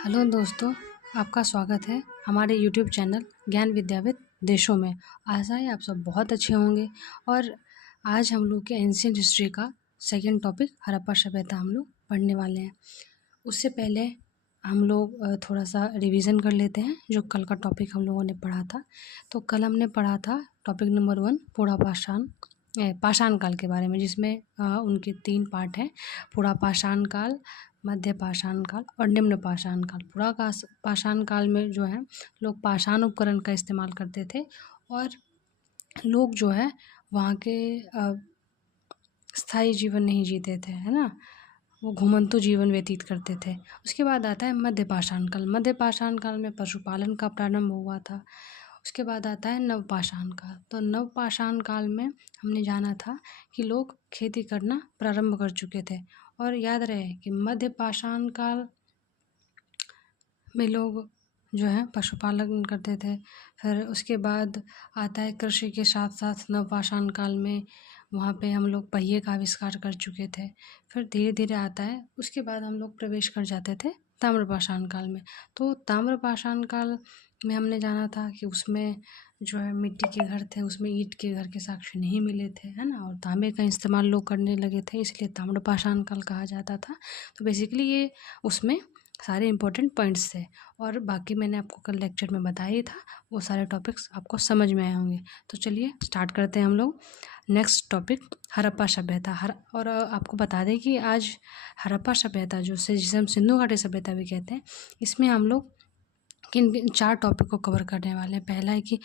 Hello दोस्तों, आपका स्वागत है हमारे यूट्यूब चैनल ज्ञान विद्याविद देशों में। आशा है आप सब बहुत अच्छे होंगे। और आज हम लोग के एंशियंट हिस्ट्री का सेकंड टॉपिक हड़प्पा सभ्यता हम लोग पढ़ने वाले हैं। उससे पहले हम लोग थोड़ा सा रिवीजन कर लेते हैं जो कल का टॉपिक हम लोगों ने पढ़ा था। तो कल हमने पढ़ा था टॉपिक नंबर 1 पुरा पाषाण काल के बारे में, जिसमें उनके 3 पार्ट हैं। पुरा पाषाण काल, मध्य पाषाण काल और निम्न पाषाण काल। पाषाण काल में जो है लोग पाषाण उपकरण का इस्तेमाल करते थे और लोग जो है वहाँ के स्थायी जीवन नहीं जीते थे, है ना, वो घुमंतु जीवन व्यतीत करते थे। उसके बाद आता है मध्य पाषाण काल। मध्य पाषाण काल में पशुपालन का प्रारंभ हुआ था। उसके बाद आता है नवपाषाण काल। तो नवपाषाण काल में हमने जाना था कि लोग खेती करना प्रारंभ कर चुके थे। और याद रहे कि मध्य पाषाण काल में लोग जो है पशुपालन करते थे। फिर उसके बाद आता है कृषि के साथ साथ नवपाषाण काल में वहाँ पे हम लोग पहिए का आविष्कार कर चुके थे। फिर धीरे धीरे आता है, उसके बाद हम लोग प्रवेश कर जाते थे ताम्रपाषाण काल में। तो ताम्रपाषाण काल में हमने जाना था कि उसमें जो है मिट्टी के घर थे, उसमें ईंट के घर के साक्ष्य नहीं मिले थे, है ना, और तांबे का इस्तेमाल लोग करने लगे थे, इसलिए ताम्रपाषाण काल कहा जाता था। तो बेसिकली ये उसमें सारे इंपॉर्टेंट पॉइंट्स थे और बाकी मैंने आपको कल लेक्चर में बताया ही था, वो सारे टॉपिक्स आपको समझ में आए होंगे। तो चलिए स्टार्ट करते हैं हम लोग नेक्स्ट टॉपिक हड़प्पा सभ्यता। और आपको बता दें कि आज हड़प्पा सभ्यता जिसे हम सिंधु घाटी सभ्यता भी कहते हैं, इसमें हम लोग किन 4 टॉपिक को कवर करने वाले हैं। पहला है कि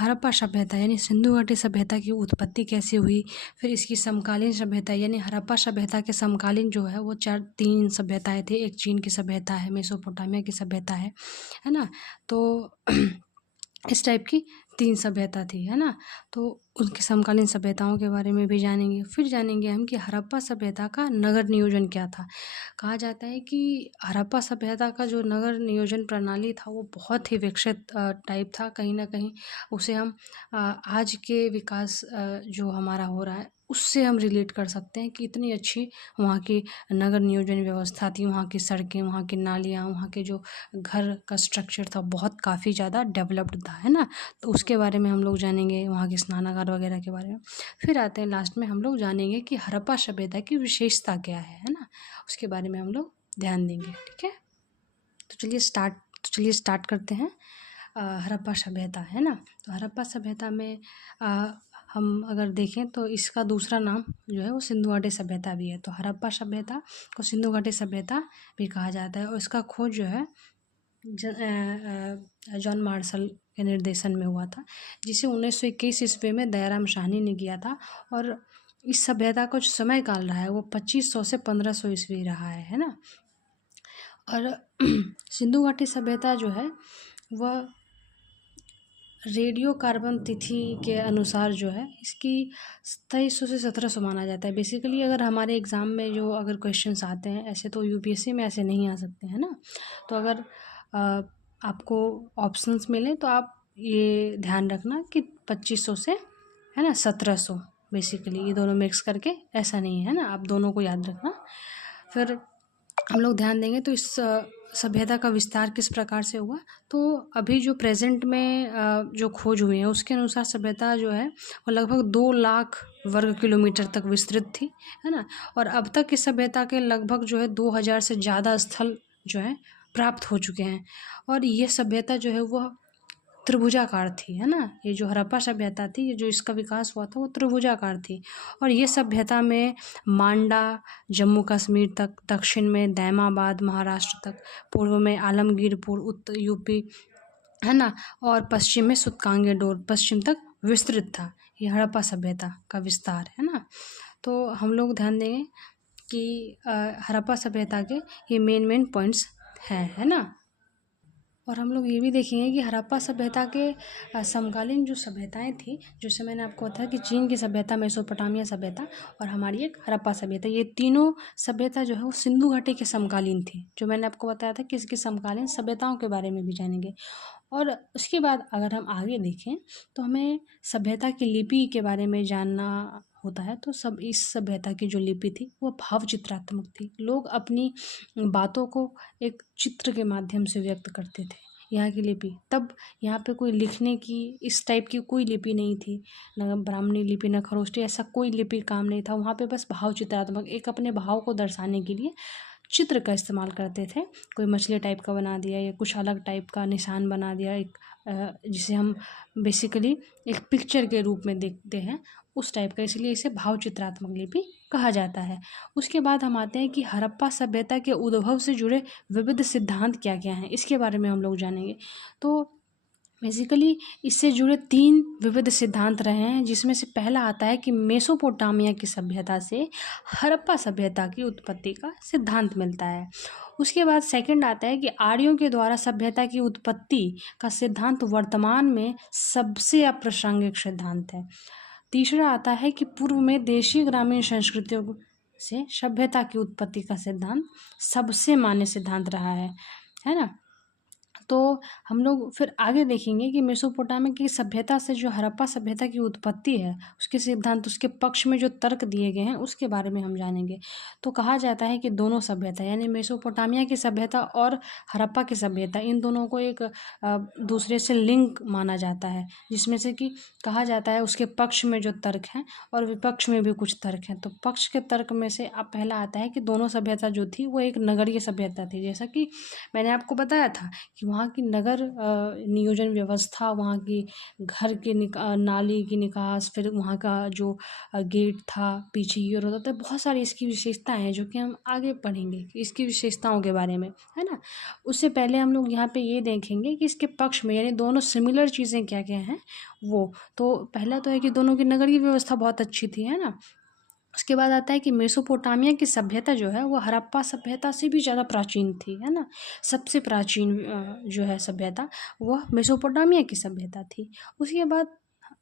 हड़प्पा सभ्यता यानी सिंधु घाटी सभ्यता की उत्पत्ति कैसे हुई। फिर इसकी समकालीन सभ्यता यानी हड़प्पा सभ्यता के समकालीन जो है वो 3 सभ्यताएं थी। एक चीन की सभ्यता है, मेसोपोटामिया की सभ्यता है ना। तो इस टाइप की 3 सभ्यता थी, है ना। तो उनकी समकालीन सभ्यताओं के बारे में भी जानेंगे। फिर जानेंगे हम कि हड़प्पा सभ्यता का नगर नियोजन क्या था। कहा जाता है कि हड़प्पा सभ्यता का जो नगर नियोजन प्रणाली था वो बहुत ही विकसित टाइप था। कहीं ना कहीं उसे हम आज के विकास जो हमारा हो रहा है उससे हम रिलेट कर सकते हैं कि इतनी अच्छी वहाँ की नगर नियोजन व्यवस्था थी। वहाँ की सड़कें, वहाँ की नालियाँ, वहाँ के जो घर का स्ट्रक्चर था बहुत काफ़ी ज़्यादा डेवलप्ड था, है ना। तो उसके बारे में हम लोग जानेंगे, वहाँ के स्नानागार वगैरह के बारे में। फिर आते हैं लास्ट में हम लोग जानेंगे कि हड़प्पा सभ्यता की विशेषता क्या है ना, उसके बारे में हम लोग ध्यान देंगे। ठीक है, तो चलिए स्टार्ट करते हैं। हड़प्पा सभ्यता, है ना। तो हड़प्पा सभ्यता में हम अगर देखें तो इसका दूसरा नाम जो है वो सिंधु घाटी सभ्यता भी है। तो हड़प्पा सभ्यता को सिंधु घाटी सभ्यता भी कहा जाता है और इसका खोज जो है जॉन मार्शल के निर्देशन में हुआ था, जिसे 1921 ईस्वी में दयाराम साहनी ने किया था। और इस सभ्यता का जो समय काल रहा है वो 2500 से 1500 ईस्वी रहा है ना। और सिंधु घाटी सभ्यता जो है वह रेडियो कार्बन तिथि के अनुसार जो है इसकी 2300 से 1700 माना जाता है। बेसिकली अगर हमारे एग्ज़ाम में जो अगर क्वेश्चंस आते हैं, ऐसे तो यूपीएससी में ऐसे नहीं आ सकते हैं ना। तो अगर आपको ऑप्शंस मिले तो आप ये ध्यान रखना कि 2500 से, है ना, 1700, बेसिकली ये दोनों मिक्स करके ऐसा नहीं है ना, आप दोनों को याद रखना। फिर हम लोग ध्यान देंगे तो इस सभ्यता का विस्तार किस प्रकार से हुआ। तो अभी जो प्रेजेंट में जो खोज हुई है उसके अनुसार सभ्यता जो है वो लगभग 2 लाख वर्ग किलोमीटर तक विस्तृत थी, है ना। और अब तक इस सभ्यता के लगभग जो है 2000 से ज़्यादा स्थल जो है प्राप्त हो चुके हैं। और ये सभ्यता जो है वह त्रिभुजाकार थी, है ना। ये जो हड़प्पा सभ्यता थी, ये जो इसका विकास हुआ था वो त्रिभुजाकार थी। और ये सभ्यता में मांडा जम्मू कश्मीर तक, दक्षिण में दैमाबाद महाराष्ट्र तक, पूर्व में आलमगीरपुर उत्तर यूपी, है ना, और पश्चिम में सुतकांगेडोर पश्चिम तक विस्तृत था। ये हड़प्पा सभ्यता का विस्तार, है ना। तो हम लोग ध्यान देंगे कि हड़प्पा सभ्यता के ये मेन पॉइंट्स हैं, है ना। और हम लोग ये भी देखेंगे कि हड़प्पा सभ्यता के समकालीन जो सभ्यताएं थी, जैसे मैंने आपको बताया कि चीन की सभ्यता, मेसोपोटामिया सभ्यता और हमारी एक हड़प्पा सभ्यता, ये तीनों सभ्यता जो है वो सिंधु घाटी के समकालीन थी। जो मैंने आपको बताया था कि इसकी समकालीन सभ्यताओं के बारे में भी जानेंगे। और उसके बाद अगर हम आगे देखें तो हमें सभ्यता की लिपि के बारे में जानना होता है, तो सब इस सभ्यता की जो लिपि थी वो भाव चित्रात्मक थी। लोग अपनी बातों को एक चित्र के माध्यम से व्यक्त करते थे। यहाँ की लिपि तब, यहाँ पे कोई लिखने की इस टाइप की कोई लिपि नहीं थी, न ब्राह्मणी लिपि न खरोष्टी, ऐसा कोई लिपि काम नहीं था। वहाँ पे बस भाव चित्रात्मक एक अपने भाव को दर्शाने के लिए चित्र का इस्तेमाल करते थे। कोई मछली टाइप का बना दिया या कुछ अलग टाइप का निशान बना दिया, एक जिसे हम बेसिकली एक पिक्चर के रूप में देखते हैं उस टाइप का, इसलिए इसे भाव चित्रात्मक लिपि कहा जाता है। उसके बाद हम आते हैं कि हड़प्पा सभ्यता के उद्भव से जुड़े विविध सिद्धांत क्या क्या हैं, इसके बारे में हम लोग जानेंगे। तो बेसिकली इससे जुड़े 3 विविध सिद्धांत रहे हैं, जिसमें से पहला आता है कि मेसोपोटामिया की सभ्यता से हड़प्पा सभ्यता की उत्पत्ति का सिद्धांत मिलता है। उसके बाद सेकंड आता है कि आर्यों के द्वारा सभ्यता की उत्पत्ति का सिद्धांत वर्तमान में सबसे अप्रासंगिक सिद्धांत है। तीसरा आता है कि पूर्व में देशी ग्रामीण संस्कृतियों से सभ्यता की उत्पत्ति का सिद्धांत सबसे मान्य सिद्धांत रहा है ना। तो हम लोग फिर आगे देखेंगे कि मेसोपोटामिया की सभ्यता से जो हड़प्पा सभ्यता की उत्पत्ति है, उसके सिद्धांत, उसके पक्ष में जो तर्क दिए गए हैं उसके बारे में हम जानेंगे। तो कहा जाता है कि दोनों सभ्यता यानी मेसोपोटामिया की सभ्यता और हड़प्पा की सभ्यता, इन दोनों को एक दूसरे से लिंक माना जाता है, जिसमें से कि कहा जाता है उसके पक्ष में जो तर्क हैं और विपक्ष में भी कुछ तर्क हैं। तो पक्ष के तर्क में से अब पहला आता है कि दोनों सभ्यता जो थी वो एक नगरीय सभ्यता थी। जैसा कि मैंने आपको बताया था कि वहाँ की नगर नियोजन व्यवस्था, वहाँ की घर के नाली की निकास, फिर वहाँ का जो गेट था पीछे की ओर होता था, बहुत सारी इसकी विशेषताएं हैं जो कि हम आगे पढ़ेंगे इसकी विशेषताओं के बारे में, है ना। उससे पहले हम लोग यहाँ पे ये देखेंगे कि इसके पक्ष में यानी दोनों सिमिलर चीज़ें क्या क्या हैं वो। तो पहला तो है कि दोनों की नगरीय व्यवस्था बहुत अच्छी थी, है ना। उसके बाद आता है कि मेसोपोटामिया की सभ्यता जो है वो हड़प्पा सभ्यता से भी ज़्यादा प्राचीन थी, है ना। सबसे प्राचीन जो है सभ्यता वह मेसोपोटामिया की सभ्यता थी। उसके बाद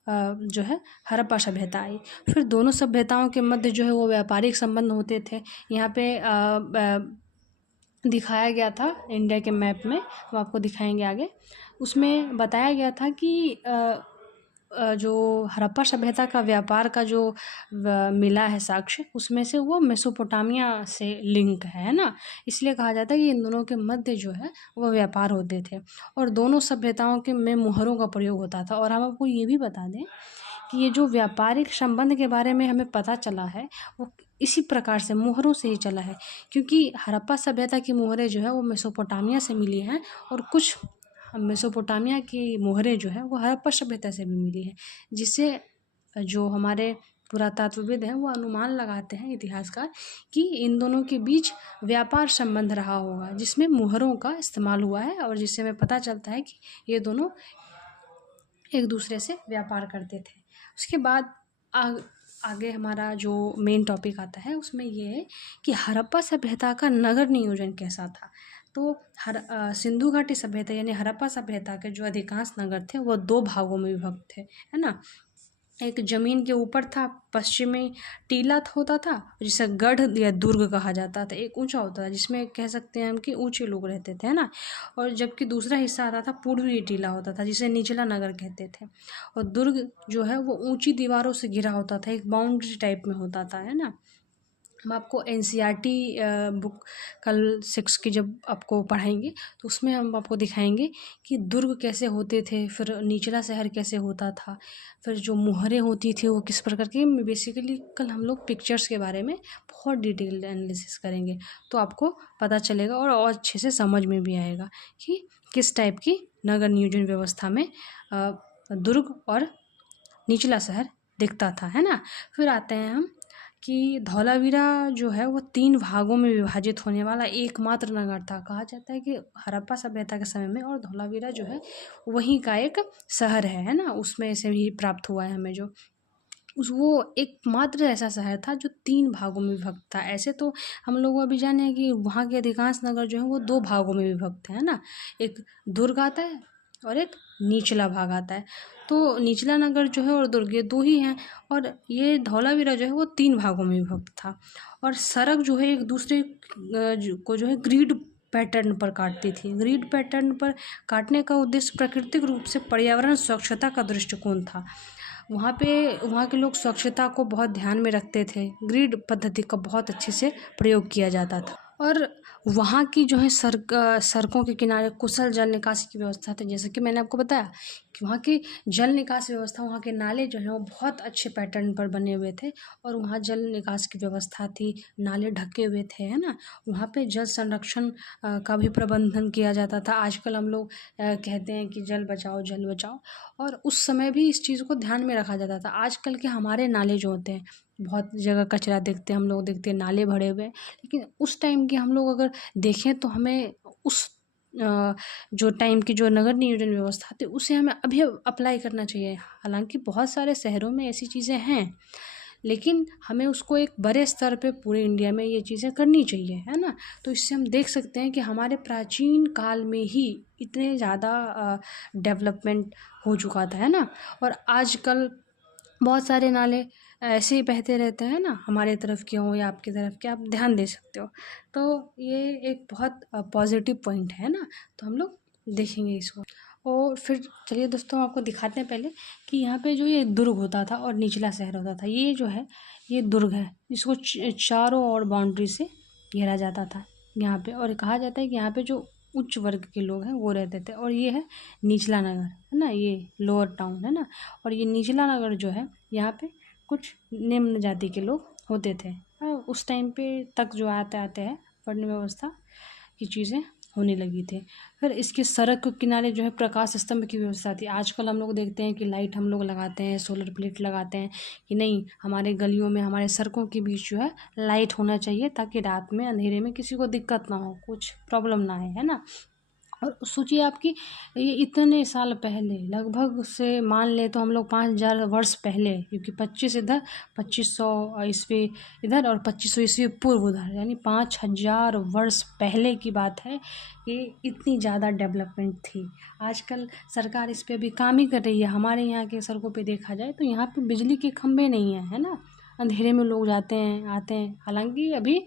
जो है हड़प्पा सभ्यता आई। फिर दोनों सभ्यताओं के मध्य जो है वो व्यापारिक संबंध होते थे। यहाँ पे दिखाया गया था इंडिया के मैप में, हम आपको दिखाएंगे आगे। उसमें बताया गया था कि जो हड़प्पा सभ्यता का व्यापार का जो मिला है साक्ष्य, उसमें से वो मेसोपोटामिया से लिंक है ना। इसलिए कहा जाता है कि इन दोनों के मध्य जो है वो व्यापार होते थे और दोनों सभ्यताओं के में मुहरों का प्रयोग होता था। और हम आपको ये भी बता दें कि ये जो व्यापारिक संबंध के बारे में हमें पता चला है वो इसी प्रकार से मुहरों से ही चला है, क्योंकि हड़प्पा सभ्यता की मुहरें जो है वो मेसोपोटामिया से मिली हैं और कुछ मेसोपोटामिया की मोहरें जो है वो हड़प्पा सभ्यता से भी मिली है, जिससे जो हमारे पुरातत्वविद हैं वो अनुमान लगाते हैं, इतिहासकार, कि इन दोनों के बीच व्यापार संबंध रहा होगा जिसमें मुहरों का इस्तेमाल हुआ है और जिससे हमें पता चलता है कि ये दोनों एक दूसरे से व्यापार करते थे। उसके बाद आगे हमारा जो मेन टॉपिक आता है उसमें ये है कि हड़प्पा सभ्यता का नगर नियोजन कैसा था। तो सिंधु घाटी सभ्यता यानी हड़प्पा सभ्यता के जो अधिकांश नगर थे वो 2 भागों में विभक्त थे, है ना। एक ज़मीन के ऊपर था, पश्चिमी टीला होता था जिसे गढ़ या दुर्ग कहा जाता था। एक ऊंचा होता था जिसमें कह सकते हैं हम कि ऊंचे लोग रहते थे, है ना। और जबकि दूसरा हिस्सा आता था पूर्वी टीला होता था जिसे निचला नगर कहते थे। और दुर्ग जो है वो ऊंची दीवारों से घिरा होता था, एक बाउंड्री टाइप में होता था, है ना। हम आपको एनसीईआरटी बुक कल 6 की जब आपको पढ़ाएंगे तो उसमें हम आपको दिखाएंगे कि दुर्ग कैसे होते थे, फिर निचला शहर कैसे होता था, फिर जो मुहरें होती थी वो किस प्रकार की। बेसिकली कल हम लोग पिक्चर्स के बारे में बहुत डिटेल एनालिसिस करेंगे, तो आपको पता चलेगा और अच्छे से समझ में भी आएगा कि किस टाइप की नगर नियोजन व्यवस्था में दुर्ग और निचला शहर दिखता था, है ना। फिर आते हैं हम कि धौलावीरा जो है वो 3 भागों में विभाजित होने वाला एकमात्र नगर था। कहा जाता है कि हड़प्पा सभ्यता के समय में, और धौलावीरा जो है वहीं का एक शहर है ना, उसमें से ही प्राप्त हुआ है हमें जो वो एकमात्र ऐसा शहर था जो 3 भागों में विभक्त था। ऐसे तो हम लोग अभी जाने हैं कि वहाँ के अधिकांश नगर जो है वो 2 भागों में विभक्त है ना, एक दुर्ग आता है और एक निचला भाग आता है। तो निचला नगर जो है और दुर्ग ये 2 ही हैं, और ये धौलावीरा जो है वो 3 भागों में विभक्त था। और सड़क जो है एक दूसरे को जो है ग्रिड पैटर्न पर काटती थी। ग्रिड पैटर्न पर काटने का उद्देश्य प्राकृतिक रूप से पर्यावरण स्वच्छता का दृष्टिकोण था। वहाँ पे वहाँ के लोग स्वच्छता को बहुत ध्यान में रखते थे। ग्रिड पद्धति का बहुत अच्छे से प्रयोग किया जाता था और वहाँ की जो है सड़कों के किनारे कुशल जल निकासी की व्यवस्था थी। जैसे कि मैंने आपको बताया कि वहाँ की जल निकास व्यवस्था, वहाँ के नाले जो हैं वो बहुत अच्छे पैटर्न पर बने हुए थे और वहाँ जल निकास की व्यवस्था थी, नाले ढके हुए थे, है ना। वहाँ पे जल संरक्षण का भी प्रबंधन किया जाता था। आजकल हम लोग कहते हैं कि जल बचाओ, और उस समय भी इस चीज़ को ध्यान में रखा जाता था। आजकल के हमारे नाले जो होते हैं, बहुत जगह कचरा देखते हैं हम लोग, देखते हैं नाले भरे हुए हैं, लेकिन उस टाइम के हम लोग अगर देखें तो हमें उस जो टाइम की जो नगर नियोजन व्यवस्था थी उसे हमें अभी अप्लाई करना चाहिए। हालांकि बहुत सारे शहरों में ऐसी चीज़ें हैं, लेकिन हमें उसको एक बड़े स्तर पे पूरे इंडिया में ये चीज़ें करनी चाहिए, है ना। तो इससे हम देख सकते हैं कि हमारे प्राचीन काल में ही इतने ज़्यादा डेवलपमेंट हो चुका था, है ना। और आजकल बहुत सारे नाले ऐसे ही बहते रहते हैं ना, हमारे तरफ के हों या आपकी तरफ के, आप ध्यान दे सकते हो। तो ये एक बहुत पॉजिटिव पॉइंट है ना, तो हम लोग देखेंगे इसको। और फिर चलिए दोस्तों, आपको दिखाते हैं पहले कि यहाँ पे जो ये दुर्ग होता था और निचला शहर होता था, ये जो है ये दुर्ग है, जिसको चारों ओर बाउंड्री से घेरा जाता था यहाँ पे। और कहा जाता है कि यहाँ पे जो उच्च वर्ग के लोग हैं वो रहते थे। और ये है निचला नगर, है ना, ये लोअर टाउन है ना। और ये निचला नगर जो है, यहाँ पे कुछ निम्न जाति के लोग होते थे। उस टाइम पे तक जो आते आते हैं वर्ण व्यवस्था की चीज़ें होने लगी थी। फिर इसके सड़क के किनारे जो है प्रकाश स्तंभ की व्यवस्था थी। आजकल हम लोग देखते हैं कि लाइट हम लोग लगाते हैं, सोलर प्लेट लगाते हैं, कि नहीं, हमारे गलियों में, हमारे सड़कों के बीच जो है लाइट होना चाहिए, ताकि रात में अंधेरे में किसी को दिक्कत ना हो, कुछ प्रॉब्लम ना है ना। और सोचिए आपकी, ये इतने साल पहले, लगभग से मान ले तो हम लोग 5000 वर्ष पहले, क्योंकि 25 इधर, 2500 ईस्वी इधर और 2500 ईस्वी पूर्व उधर, यानी 5000 वर्ष पहले की बात है। ये इतनी ज़्यादा डेवलपमेंट थी। आजकल सरकार इस पे अभी काम ही कर रही है। हमारे यहाँ के सड़कों पे देखा जाए तो यहाँ पे बिजली के खंभे नहीं हैं, है ना। अंधेरे में लोग जाते हैं आते हैं। हालांकि अभी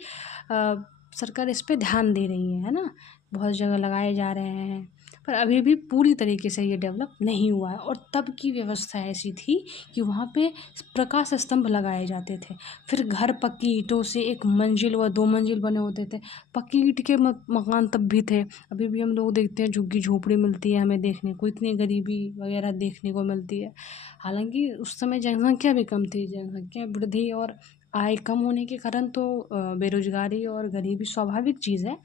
सरकार इस पे ध्यान दे रही है ना, बहुत जगह लगाए जा रहे हैं, पर अभी भी पूरी तरीके से ये डेवलप नहीं हुआ है। और तब की व्यवस्था ऐसी थी कि वहाँ पे प्रकाश स्तंभ लगाए जाते थे। फिर घर पक्की ईंटों से 1 मंजिल व 2 मंजिल बने होते थे। पक्की ईंट के मकान तब भी थे। अभी भी हम लोग देखते हैं झुग्गी झोपड़ी मिलती है हमें देखने को, इतनी गरीबी वगैरह देखने को मिलती है। हालांकि उस समय जनसंख्या भी कम थी। जनसंख्या वृद्धि और आय कम होने के कारण तो बेरोजगारी और गरीबी स्वाभाविक चीज़ है।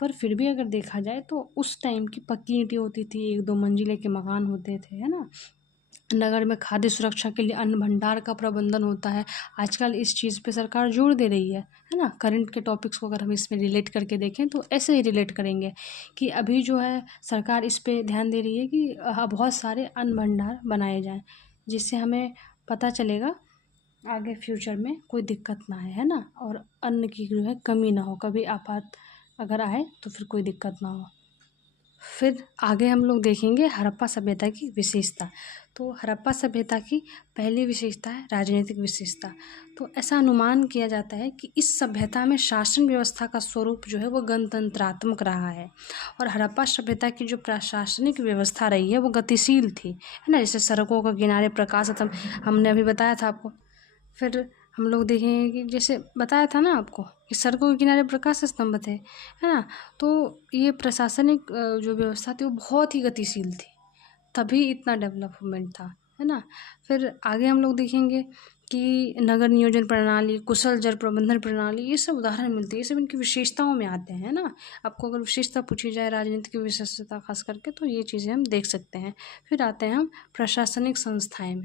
पर फिर भी अगर देखा जाए तो उस टाइम की पक्की ईंटें होती थी, 1-2 मंजिले के मकान होते थे, है ना। नगर में खाद्य सुरक्षा के लिए अन्न भंडार का प्रबंधन होता है। आजकल इस चीज़ पे सरकार जोर दे रही है ना। करंट के टॉपिक्स को अगर हम इसमें रिलेट करके देखें तो ऐसे ही रिलेट करेंगे कि अभी जो है सरकार इस पे ध्यान दे रही है कि बहुत सारे अन्न भंडार बनाए जाएँ, जिससे हमें पता चलेगा आगे फ्यूचर में कोई दिक्कत ना आए, है ना। और अन्न की जो है कमी ना हो, कभी आपात अगर आए तो फिर कोई दिक्कत ना हो। फिर आगे हम लोग देखेंगे हड़प्पा सभ्यता की विशेषता। तो हड़प्पा सभ्यता की पहली विशेषता है राजनीतिक विशेषता। तो ऐसा अनुमान किया जाता है कि इस सभ्यता में शासन व्यवस्था का स्वरूप जो है वो गणतंत्रात्मक रहा है। और हड़प्पा सभ्यता की जो प्रशासनिक व्यवस्था रही है वो गतिशील थी, है ना। जैसे सड़कों के किनारे प्रकाश स्तंभ हमने अभी बताया था आपको। फिर हम लोग देखेंगे कि जैसे बताया था ना आपको कि सड़कों के किनारे प्रकाश स्तंभ थे, है ना। तो ये प्रशासनिक जो व्यवस्था थी वो बहुत ही गतिशील थी, तभी इतना डेवलपमेंट था, है ना। फिर आगे हम लोग देखेंगे कि नगर नियोजन प्रणाली, कुशल जल प्रबंधन प्रणाली, ये सब उदाहरण मिलते हैं, ये सब इनकी विशेषताओं में आते हैं ना। आपको अगर विशेषता पूछी जाए राजनीति की विशेषता खास करके, तो ये चीज़ें हम देख सकते हैं। फिर आते हैं हम प्रशासनिक संस्थाएं में।